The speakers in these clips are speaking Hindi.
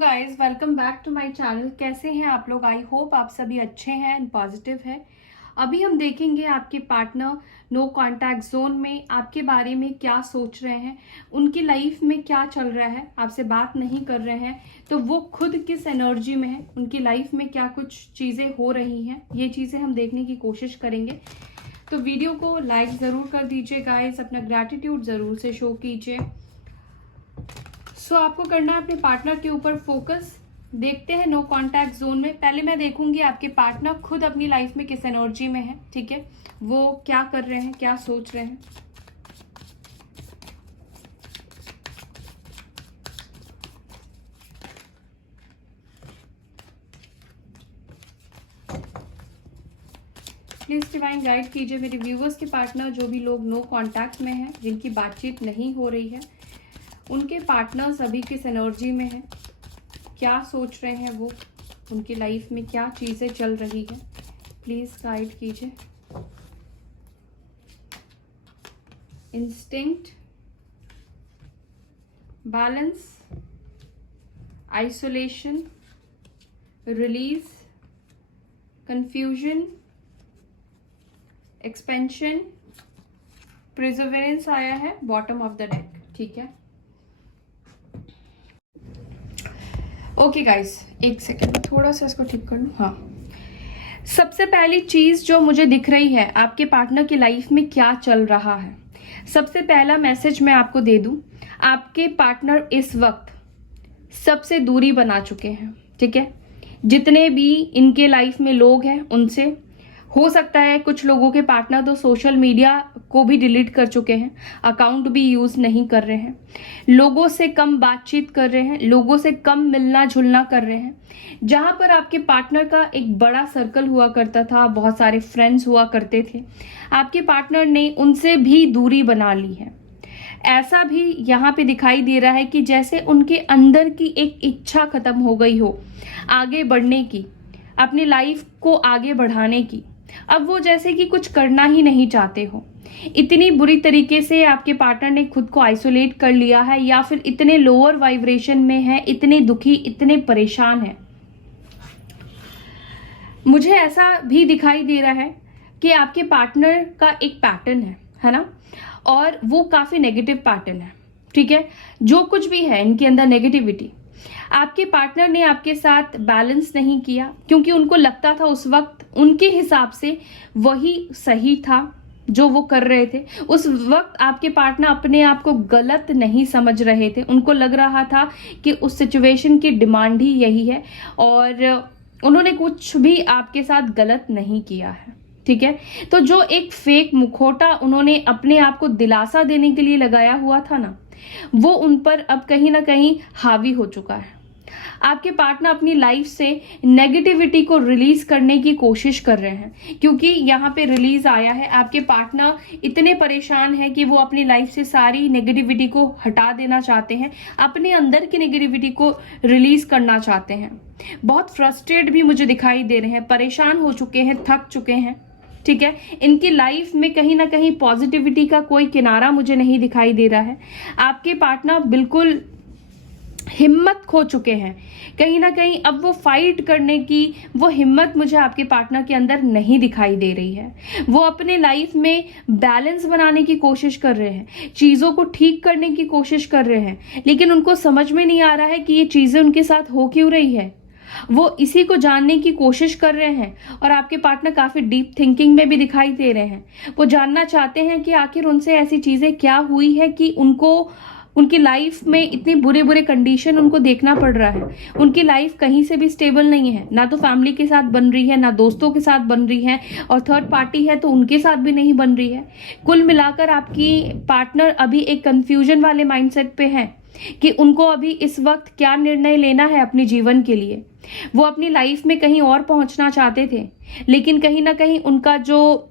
Guys, welcome back to my channel. कैसे हैं आप लोग? आई होप आप सभी अच्छे हैं एंड पॉजिटिव है। अभी हम देखेंगे आपके पार्टनर नो कांटेक्ट जोन में आपके बारे में क्या सोच रहे हैं, उनकी लाइफ में क्या चल रहा है, आपसे बात नहीं कर रहे हैं तो वो खुद किस एनर्जी में है, उनकी लाइफ में क्या कुछ चीज़ें हो रही हैं, ये चीज़ें हम देखने की कोशिश करेंगे। तो वीडियो को लाइक ज़रूर कर दीजिए गाइस, अपना ग्रैटिट्यूड ज़रूर से शो कीजिए। आपको करना है अपने पार्टनर के ऊपर फोकस। देखते हैं नो कांटेक्ट जोन में। पहले मैं देखूंगी आपके पार्टनर खुद अपनी लाइफ में किस एनर्जी में है, ठीक है, वो क्या कर रहे हैं, क्या सोच रहे हैं। प्लीज डिवाइन गाइड कीजिए मेरे व्यूवर्स के पार्टनर, जो भी लोग नो कांटेक्ट में हैं, जिनकी बातचीत नहीं हो रही है, उनके पार्टनर्स अभी किस एनर्जी में है, क्या सोच रहे हैं वो, उनकी लाइफ में क्या चीज़ें चल रही है, प्लीज़ गाइड कीजिए। Instinct, balance, isolation, release, confusion, expansion, perseverance आया है बॉटम ऑफ द डेक, ठीक है। ओके गाइस, एक सेकेंड, थोड़ा सा इसको ठीक कर लूँ। हाँ, सबसे पहली चीज जो मुझे दिख रही है, आपके पार्टनर की लाइफ में क्या चल रहा है। सबसे पहला मैसेज मैं आपको दे दूं, आपके पार्टनर इस वक्त सबसे दूरी बना चुके हैं, ठीक है। जितने भी इनके लाइफ में लोग हैं उनसे, हो सकता है कुछ लोगों के पार्टनर तो सोशल मीडिया को भी डिलीट कर चुके हैं, अकाउंट भी यूज नहीं कर रहे हैं, लोगों से कम बातचीत कर रहे हैं, लोगों से कम मिलना जुलना कर रहे हैं। जहां पर आपके पार्टनर का एक बड़ा सर्कल हुआ करता था, बहुत सारे फ्रेंड्स हुआ करते थे, आपके पार्टनर ने उनसे भी दूरी बना ली है। ऐसा भी यहाँ पे दिखाई दे रहा है कि जैसे उनके अंदर की एक इच्छा खत्म हो गई हो आगे बढ़ने की, अपनी लाइफ को आगे बढ़ाने की। अब वो जैसे कि कुछ करना ही नहीं चाहते हो। इतनी बुरी तरीके से आपके पार्टनर ने खुद को आइसोलेट कर लिया है, या फिर इतने लोअर वाइब्रेशन में है, इतने दुखी, इतने परेशान है। मुझे ऐसा भी दिखाई दे रहा है कि आपके पार्टनर का एक पैटर्न है ना, और वो काफी नेगेटिव पैटर्न है, ठीक है। जो कुछ भी है इनके अंदर नेगेटिविटी, आपके पार्टनर ने आपके साथ बैलेंस नहीं किया, क्योंकि उनको लगता था उस वक्त उनके हिसाब से वही सही था जो वो कर रहे थे। उस वक्त आपके पार्टनर अपने आप को गलत नहीं समझ रहे थे, उनको लग रहा था कि उस सिचुएशन की डिमांड ही यही है, और उन्होंने कुछ भी आपके साथ गलत नहीं किया है, ठीक है। तो जो एक फेक मुखौटा उन्होंने अपने आप को दिलासा देने के लिए लगाया हुआ था ना, वो उन पर अब कहीं ना कहीं हावी हो चुका है। आपके पार्टनर अपनी लाइफ से नेगेटिविटी को रिलीज करने की कोशिश कर रहे हैं, क्योंकि यहाँ पे रिलीज आया है। आपके पार्टनर इतने परेशान है कि वो अपनी लाइफ से सारी नेगेटिविटी को हटा देना चाहते हैं, अपने अंदर की नेगेटिविटी को रिलीज करना चाहते हैं। बहुत फ्रस्ट्रेट भी मुझे दिखाई दे रहे हैं, परेशान हो चुके हैं, थक चुके हैं, ठीक है। इनकी लाइफ में कहीं ना कहीं पॉजिटिविटी का कोई किनारा मुझे नहीं दिखाई दे रहा है। आपके पार्टनर बिल्कुल हिम्मत खो चुके हैं, कहीं ना कहीं अब वो फाइट करने की वो हिम्मत मुझे आपके पार्टनर के अंदर नहीं दिखाई दे रही है। वो अपने लाइफ में बैलेंस बनाने की कोशिश कर रहे हैं, चीज़ों को ठीक करने की कोशिश कर रहे हैं, लेकिन उनको समझ में नहीं आ रहा है कि ये चीज़ें उनके साथ हो क्यों रही है। वो इसी को जानने की कोशिश कर रहे हैं, और आपके पार्टनर काफी डीप थिंकिंग में भी दिखाई दे रहे हैं। वो जानना चाहते हैं कि आखिर उनसे ऐसी चीजें क्या हुई है कि उनको उनकी लाइफ में इतनी बुरे बुरे कंडीशन उनको देखना पड़ रहा है। उनकी लाइफ कहीं से भी स्टेबल नहीं है, ना तो फैमिली के साथ बन रही है, ना दोस्तों के साथ बन रही है, और थर्ड पार्टी है तो उनके साथ भी नहीं बन रही है। कुल मिलाकर आपकी पार्टनर अभी एक कंफ्यूजन वाले माइंडसेट पे है कि उनको अभी इस वक्त क्या निर्णय लेना है अपने जीवन के लिए। वो अपनी लाइफ में कहीं और पहुंचना चाहते थे, लेकिन कहीं ना कहीं उनका जो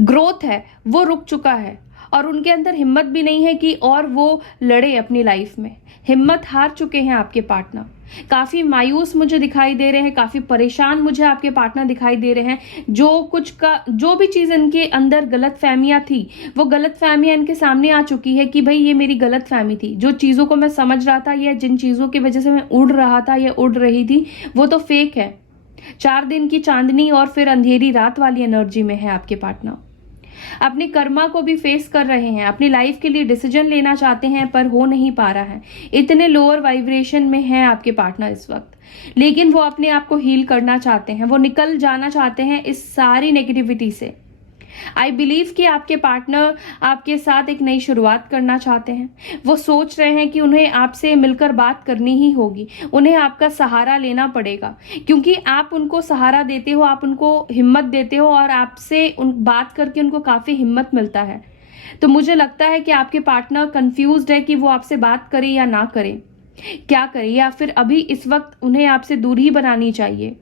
ग्रोथ है वो रुक चुका है, और उनके अंदर हिम्मत भी नहीं है कि और वो लड़े अपनी लाइफ में। हिम्मत हार चुके हैं आपके पार्टनर। काफी मायूस मुझे दिखाई दे रहे हैं, काफी परेशान मुझे आपके पार्टनर दिखाई दे रहे हैं। जो भी चीज इनके अंदर गलत फहमियां थी, वो गलत फहमियां इनके सामने आ चुकी है कि भाई ये मेरी गलत फहमी थी। जो चीजों को मैं समझ रहा था या जिन चीजों की वजह से मैं उड़ रहा था या उड़ रही थी, वो तो फेक है। 4 दिन की चांदनी और फिर अंधेरी रात वाली एनर्जी में है आपके पार्टनर। अपने कर्मा को भी फेस कर रहे हैं, अपनी लाइफ के लिए डिसीजन लेना चाहते हैं पर हो नहीं पा रहा है। इतने लोअर वाइब्रेशन में है आपके पार्टनर इस वक्त, लेकिन वो अपने आप को हील करना चाहते हैं, वो निकल जाना चाहते हैं इस सारी नेगेटिविटी से। आई बिलीव कि आपके पार्टनर आपके साथ एक नई शुरुआत करना चाहते हैं। वो सोच रहे हैं कि उन्हें आपसे मिलकर बात करनी ही होगी, उन्हें आपका सहारा लेना पड़ेगा, क्योंकि आप उनको सहारा देते हो, आप उनको हिम्मत देते हो और आपसे बात करके उनको काफ़ी हिम्मत मिलता है। तो मुझे लगता है कि आपके पार्टनर कंफ्यूज्ड है कि वो आपसे बात करें या ना करें, क्या करें, या फिर अभी इस वक्त उन्हें आपसे दूरी ही बनानी चाहिए।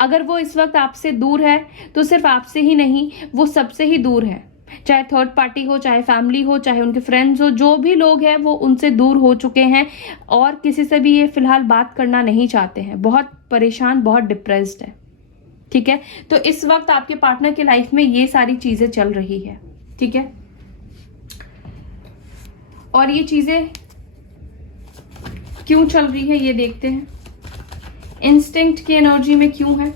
अगर वो इस वक्त आपसे दूर है तो सिर्फ आपसे ही नहीं, वो सबसे ही दूर है। चाहे थर्ड पार्टी हो, चाहे फैमिली हो, चाहे उनके फ्रेंड्स हो, जो भी लोग हैं वो उनसे दूर हो चुके हैं और किसी से भी ये फिलहाल बात करना नहीं चाहते हैं। बहुत परेशान, बहुत डिप्रेस्ड है। ठीक है, तो इस वक्त आपके पार्टनर की लाइफ में ये सारी चीजें चल रही है। ठीक है, और ये चीजें क्यों चल रही है ये देखते हैं। इंस्टिंक्ट की एनर्जी में क्यों है,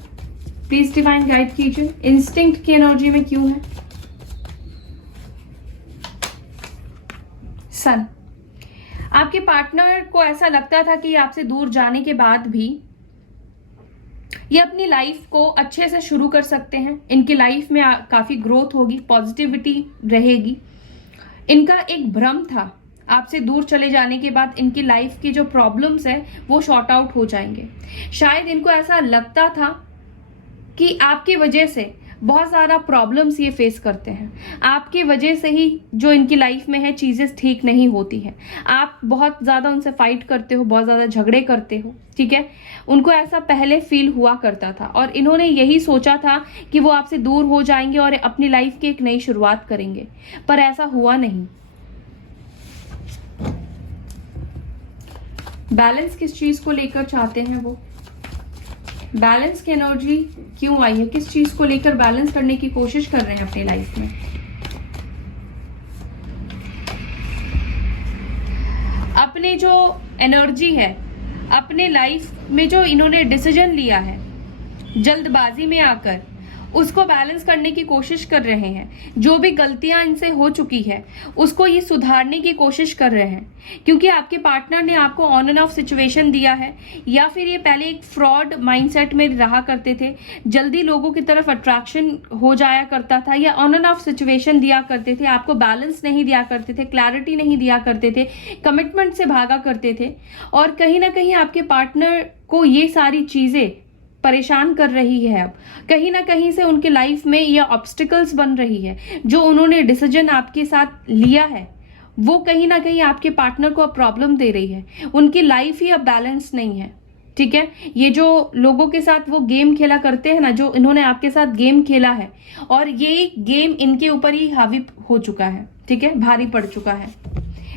प्लीज डिवाइन गाइड कीजिए। इंस्टिंक्ट की एनर्जी में क्यों है। सन, आपके पार्टनर को ऐसा लगता था कि आपसे दूर जाने के बाद भी ये अपनी लाइफ को अच्छे से शुरू कर सकते हैं। इनकी लाइफ में काफी ग्रोथ होगी, पॉजिटिविटी रहेगी। इनका एक भ्रम था आपसे दूर चले जाने के बाद इनकी लाइफ की जो प्रॉब्लम्स है वो शॉर्ट आउट हो जाएंगे। शायद इनको ऐसा लगता था कि आपकी वजह से बहुत सारा प्रॉब्लम्स ये फेस करते हैं, आपकी वजह से ही जो इनकी लाइफ में है चीजें ठीक नहीं होती हैं। आप बहुत ज्यादा उनसे फाइट करते हो, बहुत ज्यादा झगड़े करते हो। ठीक है, उनको ऐसा पहले फील हुआ करता था और इन्होंने यही सोचा था कि वो आपसे दूर हो जाएंगे और अपनी लाइफ की एक नई शुरुआत करेंगे, पर ऐसा हुआ नहीं। बैलेंस किस चीज को लेकर चाहते हैं वो, बैलेंस की एनर्जी क्यों आई है, किस चीज को लेकर बैलेंस करने की कोशिश कर रहे हैं अपनी लाइफ में। अपने जो एनर्जी है, अपने लाइफ में जो इन्होंने डिसीजन लिया है जल्दबाजी में आकर, उसको बैलेंस करने की कोशिश कर रहे हैं। जो भी गलतियां इनसे हो चुकी है उसको ये सुधारने की कोशिश कर रहे हैं, क्योंकि आपके पार्टनर ने आपको ऑन एंड ऑफ सिचुएशन दिया है, या फिर ये पहले एक फ्रॉड माइंडसेट में रहा करते थे, जल्दी लोगों की तरफ अट्रैक्शन हो जाया करता था, या ऑन एंड ऑफ सिचुएशन दिया करते थे, आपको बैलेंस नहीं दिया करते थे, क्लैरिटी नहीं दिया करते थे, कमिटमेंट से भागा करते थे। और कहीं ना कहीं आपके पार्टनर को ये सारी चीजें परेशान कर रही है। अब कहीं ना कहीं से उनके लाइफ में ये ऑब्स्टिकल्स बन रही है। जो उन्होंने डिसीजन आपके साथ लिया है वो कहीं ना कहीं आपके पार्टनर को अब प्रॉब्लम दे रही है। उनकी लाइफ ही अब बैलेंस नहीं है। ठीक है, ये जो लोगों के साथ वो गेम खेला करते हैं ना, जो इन्होंने आपके साथ गेम खेला है, और ये गेम इनके ऊपर ही हावी हो चुका है। ठीक है, भारी पड़ चुका है।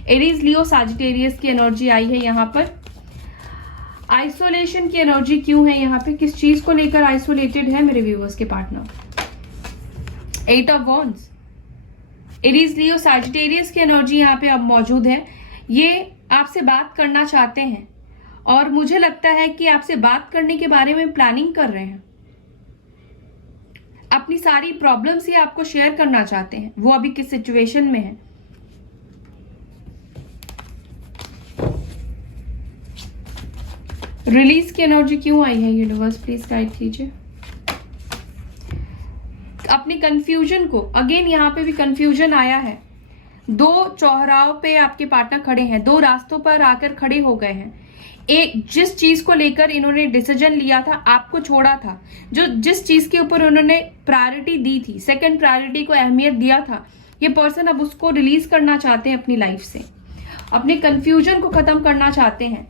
एरीज, लियो, सजिटेरियस की एनर्जी आई है यहाँ पर। आइसोलेशन की एनर्जी क्यों है यहाँ पे, किस चीज को लेकर आइसोलेटेड है मेरे व्यूअर्स के partner. 8 of wands, Aries, Leo, Sagittarius की एनर्जी यहाँ पे अब मौजूद है। ये आपसे बात करना चाहते हैं और मुझे लगता है कि आपसे बात करने के बारे में प्लानिंग कर रहे हैं। अपनी सारी प्रॉब्लम्स ही आपको शेयर करना चाहते हैं। वो अभी किस सिचुएशन में है। रिलीज की एनर्जी क्यों आई है यूनिवर्स, प्लीज गाइड कीजिए। अपनी कंफ्यूजन को, अगेन यहाँ पे भी कंफ्यूजन आया है। 2 चौराहों पे आपके पार्टनर खड़े हैं, 2 रास्तों पर आकर खड़े हो गए हैं। एक जिस चीज को लेकर इन्होंने डिसीजन लिया था, आपको छोड़ा था, जो जिस चीज के ऊपर उन्होंने प्रायोरिटी दी थी, सेकंड प्रायोरिटी को अहमियत दिया था, ये पर्सन अब उसको रिलीज करना चाहते हैं अपनी लाइफ से। अपने कंफ्यूजन को खत्म करना चाहते हैं।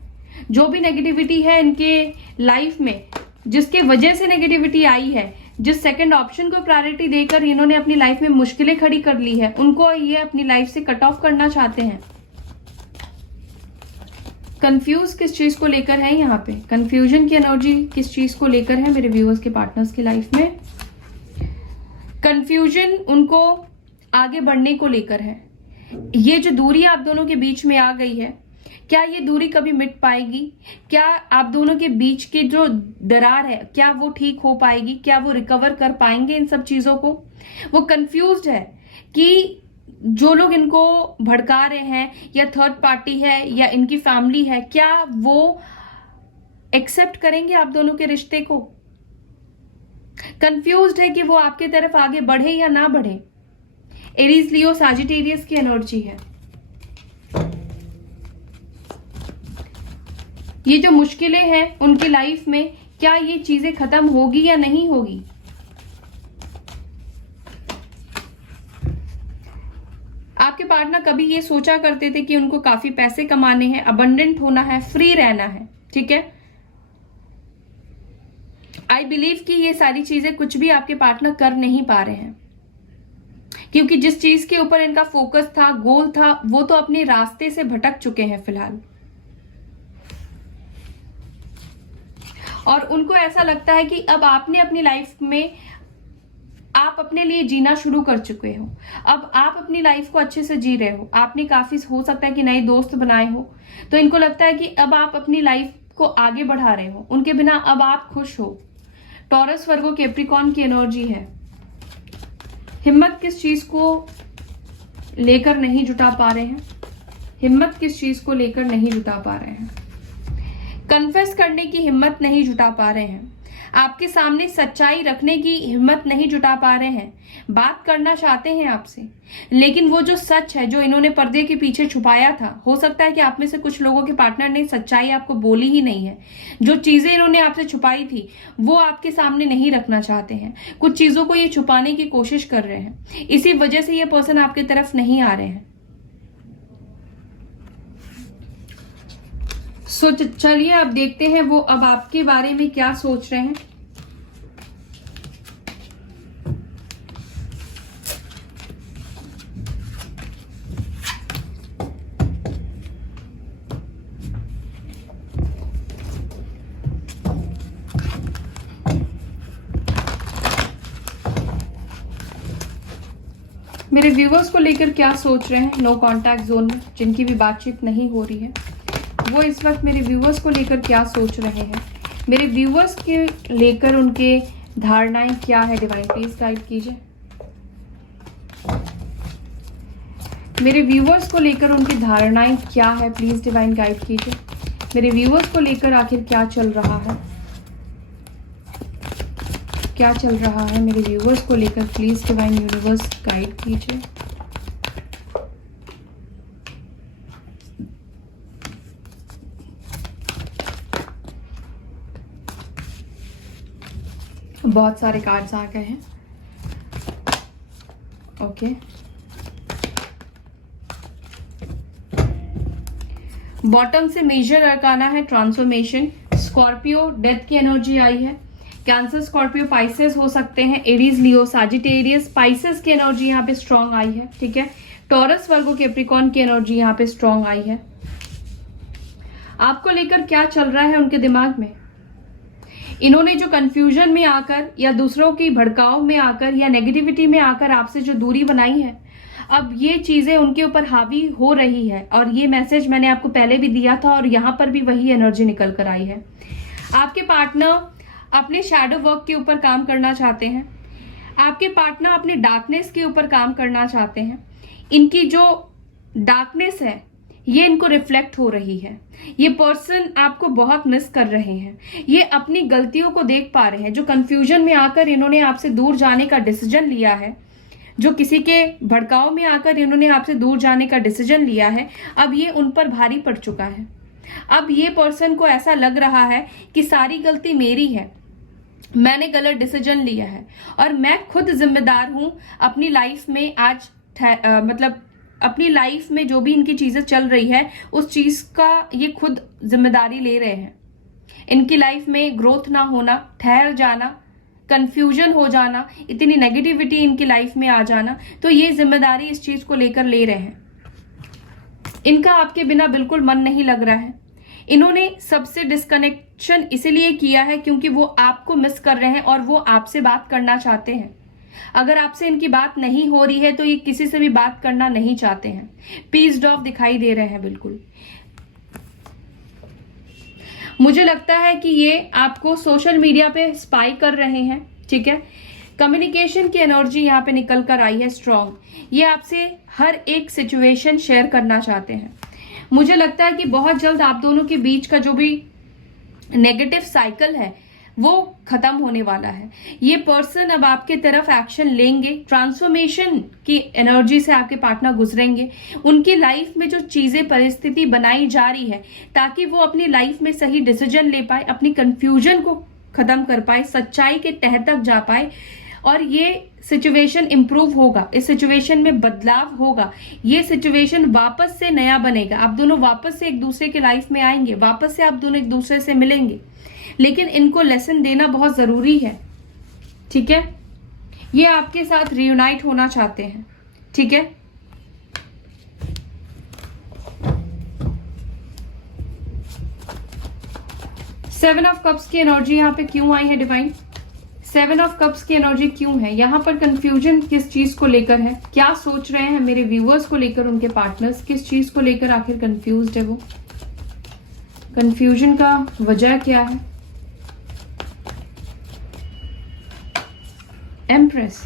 जो भी नेगेटिविटी है इनके लाइफ में, जिसके वजह से नेगेटिविटी आई है, जिस सेकंड ऑप्शन को प्रायोरिटी देकर इन्होंने अपनी लाइफ में मुश्किलें खड़ी कर ली है, उनको ये अपनी लाइफ से कट ऑफ करना चाहते हैं। कंफ्यूज किस चीज को लेकर है यहाँ पे? कंफ्यूजन की एनर्जी किस चीज को लेकर है मेरे व्यूअर्स के पार्टनर्स की लाइफ में? कंफ्यूजन उनको आगे बढ़ने को लेकर है। ये जो दूरी आप दोनों के बीच में आ गई है, क्या ये दूरी कभी मिट पाएगी? क्या आप दोनों के बीच की जो दरार है, क्या वो ठीक हो पाएगी? क्या वो रिकवर कर पाएंगे इन सब चीजों को? वो कंफ्यूज्ड है कि जो लोग इनको भड़का रहे हैं, या थर्ड पार्टी है या इनकी फैमिली है, क्या वो एक्सेप्ट करेंगे आप दोनों के रिश्ते को? कंफ्यूज्ड है कि वो आपके तरफ आगे बढ़े या ना बढ़े। एरीज, लियो, सजिटेरियस की एनर्जी है। ये जो मुश्किलें हैं उनकी लाइफ में, क्या ये चीजें खत्म होगी या नहीं होगी? आपके पार्टनर कभी ये सोचा करते थे कि उनको काफी पैसे कमाने हैं, अबंडेंट होना है, फ्री रहना है, ठीक है। आई बिलीव कि ये सारी चीजें कुछ भी आपके पार्टनर कर नहीं पा रहे हैं, क्योंकि जिस चीज के ऊपर इनका फोकस था, गोल था, वो तो अपने रास्ते से भटक चुके हैं फिलहाल। और उनको ऐसा लगता है कि अब आपने अपनी लाइफ में आप अपने लिए जीना शुरू कर चुके हो, अब आप अपनी लाइफ को अच्छे से जी रहे हो। आपने काफी हो सकता है कि नए दोस्त बनाए हो, तो इनको लगता है कि अब आप अपनी लाइफ को आगे बढ़ा रहे हो, उनके बिना अब आप खुश हो। टॉरस, वर्गो, कैप्रिकॉर्न की एनर्जी है। हिम्मत किस चीज को लेकर नहीं जुटा पा रहे हैं? हिम्मत किस चीज को लेकर नहीं जुटा पा रहे हैं? कन्फेस करने की हिम्मत नहीं जुटा पा रहे हैं, आपके सामने सच्चाई रखने की हिम्मत नहीं जुटा पा रहे हैं। बात करना चाहते हैं आपसे, लेकिन वो जो सच है, जो इन्होंने पर्दे के पीछे छुपाया था, हो सकता है कि आप में से कुछ लोगों के पार्टनर ने सच्चाई आपको बोली ही नहीं है। जो चीजें इन्होंने आपसे छुपाई थी वो आपके सामने नहीं रखना चाहते हैं। कुछ चीजों को ये छुपाने की कोशिश कर रहे हैं, इसी वजह से ये पर्सन आपकी तरफ नहीं आ रहे हैं। सो चलिए अब देखते हैं वो अब आपके बारे में क्या सोच रहे हैं। मेरे व्यूवर्स को लेकर क्या सोच रहे हैं नो कांटेक्ट जोन में, जिनकी भी बातचीत नहीं हो रही है, वो इस वक्त मेरे व्यूवर्स को लेकर क्या सोच रहे हैं? मेरे व्यूवर्स के लेकर उनके धारणाएं क्या है? डिवाइन प्लीज गाइड कीजिए। मेरे व्यूवर्स को लेकर उनकी धारणाएं क्या है? प्लीज डिवाइन गाइड कीजिए। मेरे व्यूवर्स को लेकर आखिर क्या चल रहा है? क्या चल रहा है मेरे व्यूवर्स को लेकर? प्लीज डिवाइन यूनिवर्स गाइड कीजिए। बहुत सारे कार्ड्स आ गए हैं। ओके, बॉटम से मेजर अरकाना है ट्रांसफॉर्मेशन। स्कॉर्पियो, डेथ की एनर्जी आई है। कैंसर, स्कॉर्पियो, पाइसेस हो सकते हैं। एरीज, लियो, साजिटेरियस, पाइसेस की एनर्जी यहाँ पे स्ट्रांग आई है, ठीक है। टॉरस, वर्गो, कैप्रिकॉर्न की एनर्जी यहाँ पे स्ट्रांग आई है। आपको लेकर क्या चल रहा है उनके दिमाग में? इन्होंने जो कंफ्यूजन में आकर या दूसरों की भड़काव में आकर या नेगेटिविटी में आकर आपसे जो दूरी बनाई है, अब ये चीजें उनके ऊपर हावी हो रही है। और ये मैसेज मैंने आपको पहले भी दिया था और यहाँ पर भी वही एनर्जी निकल कर आई है। आपके पार्टनर अपने शैडो वर्क के ऊपर काम करना चाहते हैं। आपके पार्टनर अपने डार्कनेस के ऊपर काम करना चाहते हैं। इनकी जो डार्कनेस है ये इनको रिफ्लेक्ट हो रही है। ये पर्सन आपको बहुत मिस कर रहे हैं। ये अपनी गलतियों को देख पा रहे हैं। जो कंफ्यूजन में आकर इन्होंने आपसे दूर जाने का डिसीजन लिया है, जो किसी के भड़काव में आकर इन्होंने आपसे दूर जाने का डिसीजन लिया है, अब ये उन पर भारी पड़ चुका है। अब ये पर्सन को ऐसा लग रहा है कि सारी गलती मेरी है, मैंने गलत डिसीजन लिया है और मैं खुद जिम्मेदार हूं अपनी लाइफ में। आज मतलब अपनी लाइफ में जो भी इनकी चीजें चल रही है उस चीज का ये खुद जिम्मेदारी ले रहे हैं। इनकी लाइफ में ग्रोथ ना होना, ठहर जाना, कंफ्यूजन हो जाना, इतनी नेगेटिविटी इनकी लाइफ में आ जाना, तो ये जिम्मेदारी इस चीज को लेकर ले रहे हैं। इनका आपके बिना बिल्कुल मन नहीं लग रहा है। इन्होंने सबसे डिस्कनेक्शन इसीलिए किया है क्योंकि वो आपको मिस कर रहे हैं और वो आपसे बात करना चाहते हैं। अगर आपसे इनकी बात नहीं हो रही है तो ये किसी से भी बात करना नहीं चाहते हैं। पीस्ड ऑफ दिखाई दे रहे हैं बिल्कुल। मुझे लगता है कि ये आपको सोशल मीडिया पे स्पाई कर रहे हैं, ठीक है। कम्युनिकेशन की एनर्जी यहाँ पे निकल कर आई है स्ट्रॉन्ग। ये आपसे हर एक सिचुएशन शेयर करना चाहते हैं। मुझे लगता है कि बहुत जल्द आप दोनों के बीच का जो भी नेगेटिव साइकिल है वो खत्म होने वाला है। ये पर्सन अब आपके तरफ एक्शन लेंगे, ट्रांसफॉर्मेशन की एनर्जी से आपके पार्टनर गुजरेंगे। उनकी लाइफ में जो चीजें परिस्थिति बनाई जा रही है ताकि वो अपनी लाइफ में सही डिसीजन ले पाए, अपनी कंफ्यूजन को खत्म कर पाए, सच्चाई के तह तक जा पाए और ये सिचुएशन इंप्रूव होगा, इस सिचुएशन में बदलाव होगा, ये सिचुएशन वापस से नया बनेगा। आप दोनों वापस से एक दूसरे के लाइफ में आएंगे, वापस से आप दोनों एक दूसरे से मिलेंगे। लेकिन इनको लेसन देना बहुत जरूरी है, ठीक है। ये आपके साथ रियूनाइट होना चाहते हैं, ठीक है। सेवन ऑफ कप्स की एनर्जी यहाँ पे क्यों आई है डिवाइन? सेवन ऑफ कप्स की एनर्जी क्यों है यहाँ पर? कंफ्यूजन किस चीज को लेकर है? क्या सोच रहे हैं मेरे व्यूअर्स को लेकर? उनके पार्टनर्स किस चीज को लेकर आखिर कंफ्यूज्ड है? वो कंफ्यूजन का वजह क्या है? एम्प्रेस।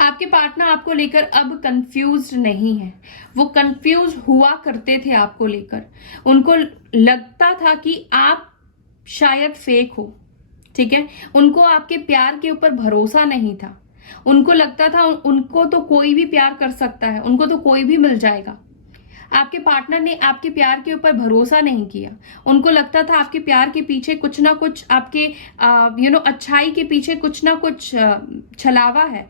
आपके पार्टनर आपको लेकर अब कंफ्यूज्ड नहीं है। वो कंफ्यूज हुआ करते थे आपको लेकर। उनको लगता था कि आप शायद फेक हो, ठीक है। उनको आपके प्यार के ऊपर भरोसा नहीं था। उनको लगता था उनको तो कोई भी प्यार कर सकता है, उनको तो कोई भी मिल जाएगा। आपके पार्टनर ने आपके प्यार के ऊपर भरोसा नहीं किया। उनको लगता था आपके प्यार के पीछे कुछ ना कुछ, आपके अच्छाई के पीछे कुछ ना कुछ छलावा है।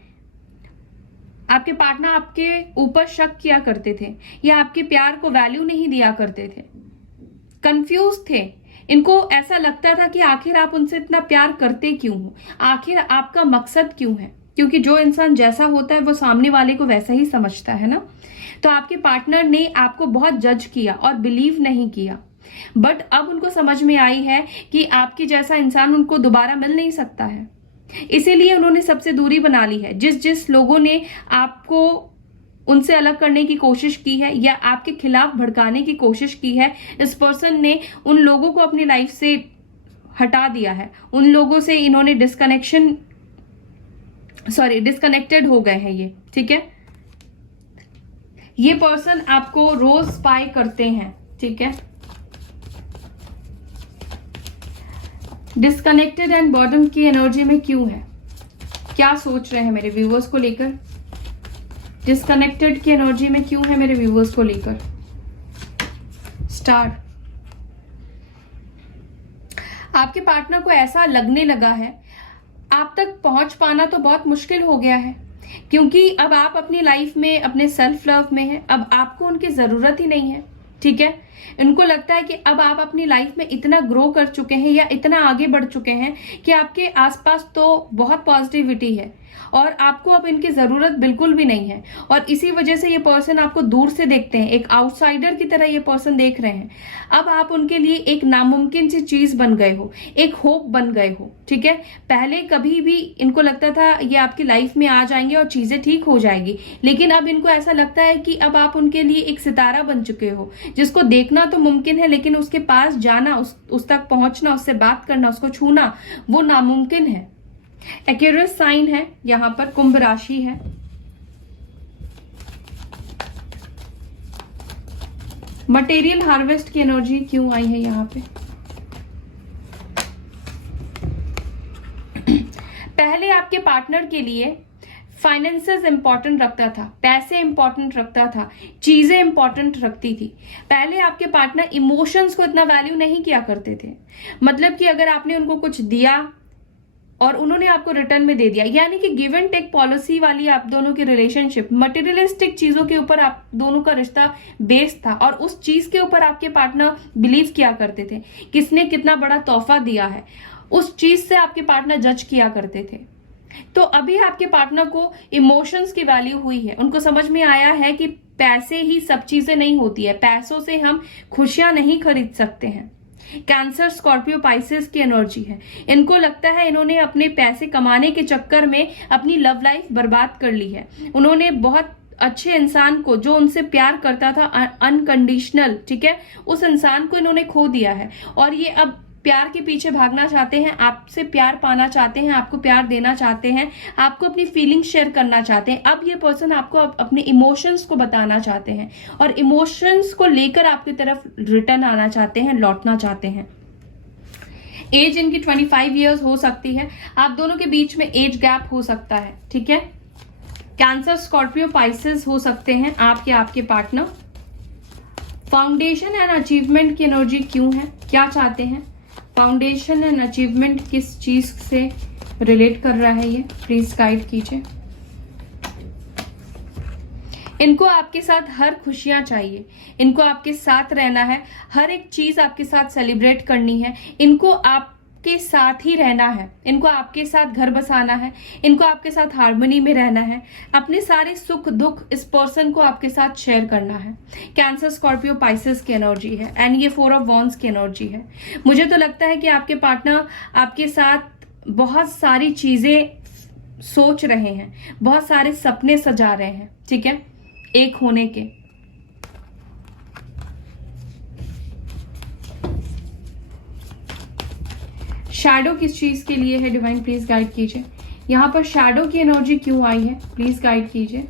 आपके पार्टनर आपके ऊपर शक किया करते थे या आपके प्यार को वैल्यू नहीं दिया करते थे। कंफ्यूज थे। इनको ऐसा लगता था कि आखिर आप उनसे इतना प्यार करते क्यों हो, आखिर आपका मकसद क्यों है, क्योंकि जो इंसान जैसा होता है वो सामने वाले को वैसा ही समझता है ना। तो आपके पार्टनर ने आपको बहुत जज किया और बिलीव नहीं किया, बट अब उनको समझ में आई है कि आपके जैसा इंसान उनको दोबारा मिल नहीं सकता है। इसीलिए उन्होंने सबसे दूरी बना ली है। जिस लोगों ने आपको उनसे अलग करने की कोशिश की है या आपके खिलाफ भड़काने की कोशिश की है, इस पर्सन ने उन लोगों को अपनी लाइफ से हटा दिया है। उन लोगों से इन्होंने डिस्कनेक्टेड हो गए हैं ये, ठीक है। ये पर्सन आपको रोज स्पाई करते हैं, ठीक है। डिस्कनेक्टेड एंड बॉर्डन की एनर्जी में क्यों है? क्या सोच रहे हैं मेरे व्यूवर्स को लेकर? डिस्कनेक्टेड की एनर्जी में क्यों है मेरे व्यूवर्स को लेकर? स्टार। आपके पार्टनर को ऐसा लगने लगा है आप तक पहुंच पाना तो बहुत मुश्किल हो गया है, क्योंकि अब आप अपनी लाइफ में अपने सेल्फ लव में हैं। अब आपको उनकी जरूरत ही नहीं है, ठीक है। इनको लगता है कि अब आप अपनी लाइफ में इतना ग्रो कर चुके हैं या इतना आगे बढ़ चुके हैं कि आपके आसपास तो बहुत पॉजिटिविटी है और आपको अब इनकी जरूरत बिल्कुल भी नहीं है। और इसी वजह से ये पर्सन आपको दूर से देखते हैं, एक आउटसाइडर की तरह ये पर्सन देख रहे हैं। अब आप उनके लिए एक नामुमकिन सी चीज बन गए हो, एक होप बन गए हो, ठीक है। पहले कभी भी इनको लगता था ये आपकी लाइफ में आ जाएंगे और चीजें ठीक हो जाएगी, लेकिन अब इनको ऐसा लगता है कि अब आप उनके लिए एक सितारा बन चुके हो, जिसको देखना तो मुमकिन है लेकिन उसके पास जाना, उस तक पहुंचना, उससे बात करना, उसको छूना वो नामुमकिन है। एक्वेरियस साइन है यहां पर, कुंभ राशि है। मटेरियल हार्वेस्ट की एनर्जी क्यों आई है यहां पे? पहले आपके पार्टनर के लिए फाइनेंसेस इंपॉर्टेंट रखता था, पैसे इंपॉर्टेंट रखता था, चीजें इंपॉर्टेंट रखती थी। पहले आपके पार्टनर इमोशंस को इतना वैल्यू नहीं किया करते थे। मतलब कि अगर आपने उनको कुछ दिया और उन्होंने आपको रिटर्न में दे दिया, यानी कि गिव एंड टेक पॉलिसी वाली आप दोनों की रिलेशनशिप, मटेरियलिस्टिक चीजों के ऊपर आप दोनों का रिश्ता बेस्ड था और उस चीज के ऊपर आपके पार्टनर बिलीव किया करते थे किसने कितना बड़ा तोहफा दिया है। उस चीज से आपके पार्टनर जज किया करते थे। तो अभी आपके पार्टनर को इमोशंस की वैल्यू हुई है, उनको समझ में आया है कि पैसे ही सब चीजें नहीं होती है, पैसों से हम खुशियां नहीं खरीद सकते हैं। कैंसर, स्कॉर्पियो, पाइसेस की एनर्जी है। इनको लगता है इन्होंने अपने पैसे कमाने के चक्कर में अपनी लव लाइफ बर्बाद कर ली है। उन्होंने बहुत अच्छे इंसान को, जो उनसे प्यार करता था अनकंडीशनल, ठीक है, उस इंसान को इन्होंने खो दिया है और ये अब प्यार के पीछे भागना चाहते हैं, आपसे प्यार पाना चाहते हैं, आपको प्यार देना चाहते हैं, आपको अपनी फीलिंग्स शेयर करना चाहते हैं। अब ये पर्सन आपको अपने इमोशंस को बताना चाहते हैं और इमोशंस को लेकर आपकी तरफ रिटर्न आना चाहते हैं, लौटना चाहते हैं। एज इनकी 25 ईयर्स हो सकती है। आप दोनों के बीच में एज गैप हो सकता है, ठीक है। कैंसर, स्कॉर्पियो, पाइसेस हो सकते हैं आपके पार्टनर। फाउंडेशन एंड अचीवमेंट की एनर्जी क्यों है, क्या चाहते हैं? फाउंडेशन एंड अचीवमेंट किस चीज से रिलेट कर रहा है ये, प्लीज गाइड कीजिए। इनको आपके साथ हर खुशियां चाहिए, इनको आपके साथ रहना है, हर एक चीज आपके साथ सेलिब्रेट करनी है, इनको आपके साथ ही रहना है, इनको आपके साथ घर बसाना है, इनको आपके साथ हार्मनी में रहना है, अपने सारे सुख दुख इस पर्सन को आपके साथ शेयर करना है। कैंसर, स्कॉर्पियो, पाइसेस की एनर्जी है एंड ये 4 ऑफ वॉन्ड्स की एनर्जी है। मुझे तो लगता है कि आपके पार्टनर आपके साथ बहुत सारी चीजें सोच रहे हैं, बहुत सारे सपने सजा रहे हैं, ठीक है, एक होने के। शैडो किस चीज के लिए है, डिवाइन प्लीज गाइड कीजिए। यहां पर शैडो की एनर्जी क्यों आई है, प्लीज गाइड कीजिए।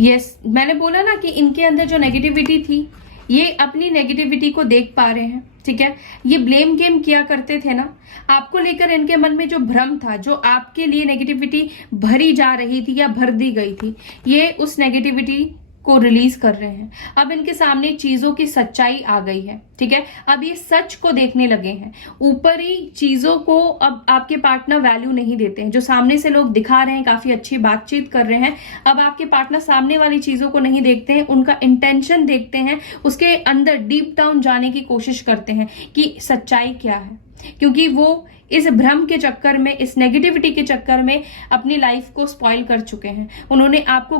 यस, मैंने बोला ना कि इनके अंदर जो नेगेटिविटी थी, ये अपनी नेगेटिविटी को देख पा रहे हैं, ठीक है। ये ब्लेम गेम किया करते थे ना, आपको लेकर इनके मन में जो भ्रम था, जो आपके लिए नेगेटिविटी भरी जा रही थी या भर दी गई थी, ये उस नेगेटिविटी को रिलीज कर रहे हैं। अब इनके सामने चीजों की सच्चाई आ गई है, ठीक है। अब ये सच को देखने लगे हैं, ऊपरी चीजों को अब आपके पार्टनर वैल्यू नहीं देते हैं। जो सामने से लोग दिखा रहे हैं, काफी अच्छी बातचीत कर रहे हैं, अब आपके पार्टनर सामने वाली चीजों को नहीं देखते हैं, उनका इंटेंशन देखते हैं, उसके अंदर डीप डाउन जाने की कोशिश करते हैं कि सच्चाई क्या है, क्योंकि वो इस भ्रम के चक्कर में, इस नेगेटिविटी के चक्कर में अपनी लाइफ को स्पॉइल कर चुके हैं। उन्होंने आपको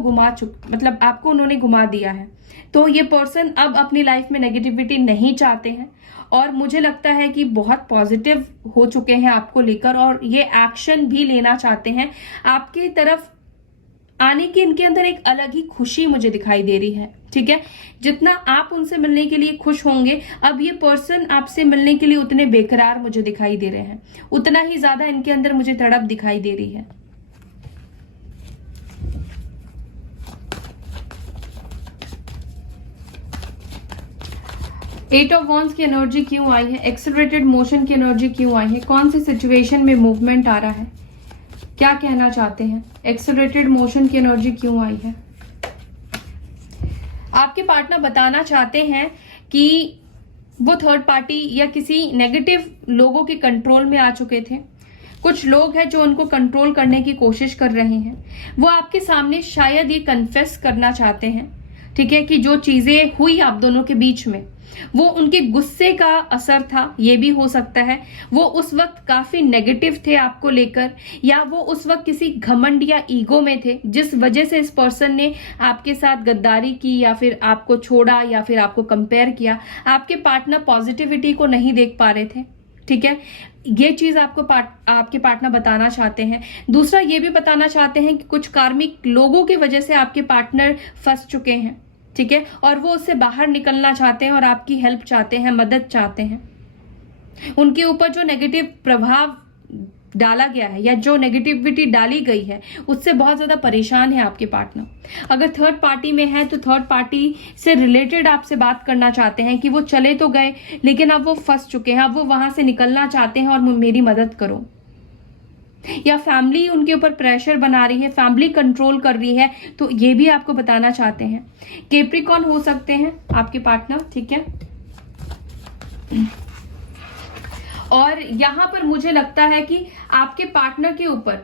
आपको उन्होंने घुमा दिया है। तो ये पर्सन अब अपनी लाइफ में नेगेटिविटी नहीं चाहते हैं और मुझे लगता है कि बहुत पॉजिटिव हो चुके हैं आपको लेकर और ये एक्शन भी लेना चाहते हैं। आपके तरफ आने की इनके अंदर एक अलग ही खुशी मुझे दिखाई दे रही है, ठीक है। जितना आप उनसे मिलने के लिए खुश होंगे, अब ये पर्सन आपसे मिलने के लिए उतने बेकरार मुझे दिखाई दे रहे हैं, उतना ही ज्यादा इनके अंदर मुझे तड़प दिखाई दे रही है। एट ऑफ वॉन्ड्स की एनर्जी क्यों आई है, एक्सेलरेटेड मोशन की एनर्जी क्यों आई है, कौन सी सिचुएशन में मूवमेंट आ रहा है, क्या कहना चाहते हैं, एक्सेलरेटेड मोशन की एनर्जी क्यों आई है। आपके पार्टनर बताना चाहते हैं कि वो थर्ड पार्टी या किसी नेगेटिव लोगों के कंट्रोल में आ चुके थे। कुछ लोग हैं जो उनको कंट्रोल करने की कोशिश कर रहे हैं। वो आपके सामने शायद ये कन्फेस करना चाहते हैं, ठीक है, कि जो चीजें हुई आप दोनों के बीच में वो उनके गुस्से का असर था, ये भी हो सकता है। वो उस वक्त काफी नेगेटिव थे आपको लेकर, या वो उस वक्त किसी घमंड या ईगो में थे जिस वजह से इस पर्सन ने आपके साथ गद्दारी की या फिर आपको छोड़ा या फिर आपको कंपेयर किया। आपके पार्टनर पॉजिटिविटी को नहीं देख पा रहे थे, ठीक है। ये चीज आपके पार्टनर बताना चाहते हैं। दूसरा ये भी बताना चाहते हैं कि कुछ कार्मिक लोगों की वजह से आपके पार्टनर फंस चुके हैं, ठीक है, और वो उससे बाहर निकलना चाहते हैं और आपकी हेल्प चाहते हैं, मदद चाहते हैं। उनके ऊपर जो नेगेटिव प्रभाव डाला गया है या जो नेगेटिविटी डाली गई है उससे बहुत ज्यादा परेशान है आपके पार्टनर। अगर थर्ड पार्टी में है तो थर्ड पार्टी से रिलेटेड आपसे बात करना चाहते हैं कि वो चले तो गए लेकिन अब वो फंस चुके हैं, अब वो वहां से निकलना चाहते हैं और मेरी मदद करो। या फैमिली उनके ऊपर प्रेशर बना रही है, फैमिली कंट्रोल कर रही है, तो ये भी आपको बताना चाहते हैं। कैप्रिकॉर्न हो सकते हैं आपके पार्टनर, ठीक है। और यहां पर मुझे लगता है कि आपके पार्टनर के ऊपर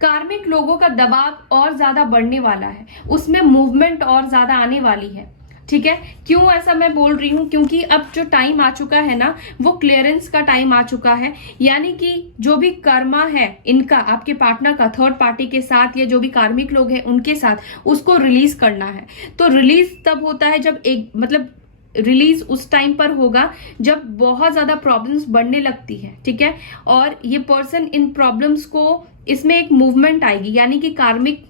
कार्मिक लोगों का दबाव और ज्यादा बढ़ने वाला है, उसमें मूवमेंट और ज्यादा आने वाली है। ठीक है। क्यों ऐसा मैं बोल रही हूं? क्योंकि अब जो टाइम आ चुका है ना, वो क्लियरेंस का टाइम आ चुका है। यानी कि जो भी कर्मा है इनका, आपके पार्टनर का थर्ड पार्टी के साथ या जो भी कार्मिक लोग हैं उनके साथ, उसको रिलीज करना है। तो रिलीज तब होता है जब एक मतलब रिलीज उस टाइम पर होगा जब बहुत ज्यादा प्रॉब्लम्स बढ़ने लगती है, ठीक है। और ये पर्सन इन प्रॉब्लम्स को, इसमें एक मूवमेंट आएगी, यानी कि कार्मिक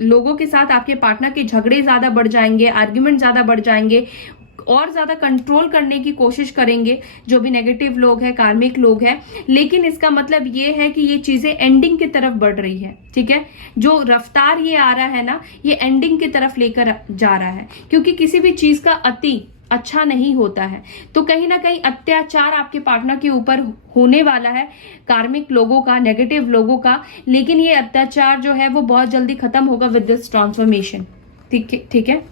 लोगों के साथ आपके पार्टनर के झगड़े ज्यादा बढ़ जाएंगे, आर्ग्यूमेंट ज्यादा बढ़ जाएंगे, और ज्यादा कंट्रोल करने की कोशिश करेंगे जो भी नेगेटिव लोग हैं, कार्मिक लोग हैं। लेकिन इसका मतलब ये है कि ये चीजें एंडिंग की तरफ बढ़ रही है, ठीक है। जो रफ्तार ये आ रहा है ना, ये एंडिंग की तरफ लेकर जा रहा है, क्योंकि किसी भी चीज का अति अच्छा नहीं होता है। तो कहीं ना कहीं अत्याचार आपके पार्टनर के ऊपर होने वाला है, कार्मिक लोगों का, नेगेटिव लोगों का। लेकिन ये अत्याचार जो है वो बहुत जल्दी खत्म होगा विद दिस ट्रांसफॉर्मेशन, ठीक है।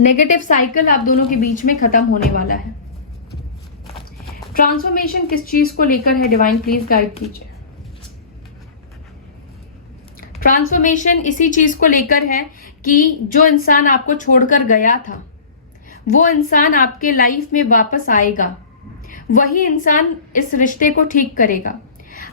नेगेटिव साइकिल आप दोनों के बीच में खत्म होने वाला है। ट्रांसफॉर्मेशन किस चीज को लेकर है? डिवाइन प्लीज गाइड कीजिए। ट्रांसफॉर्मेशन इसी चीज को लेकर है कि जो इंसान आपको छोड़कर गया था वो इंसान आपके लाइफ में वापस आएगा, वही इंसान इस रिश्ते को ठीक करेगा।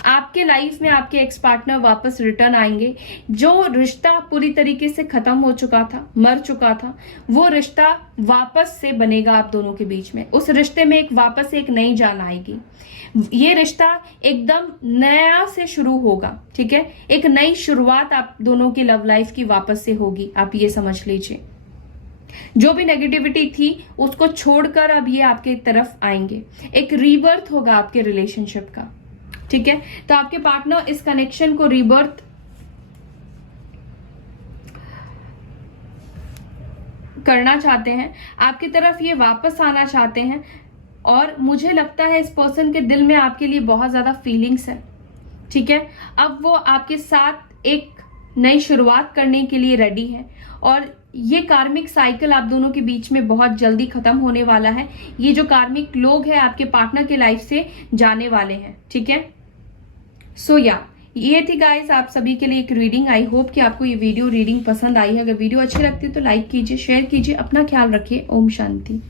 आपके लाइफ में आपके एक्स पार्टनर वापस रिटर्न आएंगे। जो रिश्ता पूरी तरीके से खत्म हो चुका था, मर चुका था, वो रिश्ता वापस से बनेगा आप दोनों के बीच में। उस रिश्ते में वापस एक नई जान आएगी। ये रिश्ता एकदम नया से शुरू होगा, ठीक है। एक नई शुरुआत आप दोनों की लव लाइफ की वापस से होगी, आप ये समझ लीजिए। जो भी नेगेटिविटी थी उसको छोड़कर अब ये आपके तरफ आएंगे। एक रीबर्थ होगा आपके रिलेशनशिप का, ठीक है। तो आपके पार्टनर इस कनेक्शन को रीबर्थ करना चाहते हैं, आपकी तरफ ये वापस आना चाहते हैं। और मुझे लगता है इस पर्सन के दिल में आपके लिए बहुत ज्यादा फीलिंग्स है, ठीक है। अब वो आपके साथ एक नई शुरुआत करने के लिए रेडी है। और ये कार्मिक साइकिल आप दोनों के बीच में बहुत जल्दी खत्म होने वाला है। ये जो कार्मिक लोग हैं आपके पार्टनर के लाइफ से जाने वाले हैं, ठीक है। सो ये थी गाइस आप सभी के लिए एक रीडिंग। आई होप कि आपको ये वीडियो रीडिंग पसंद आई है। अगर वीडियो अच्छी लगती है तो लाइक कीजिए, शेयर कीजिए। अपना ख्याल रखिए। ओम शांति।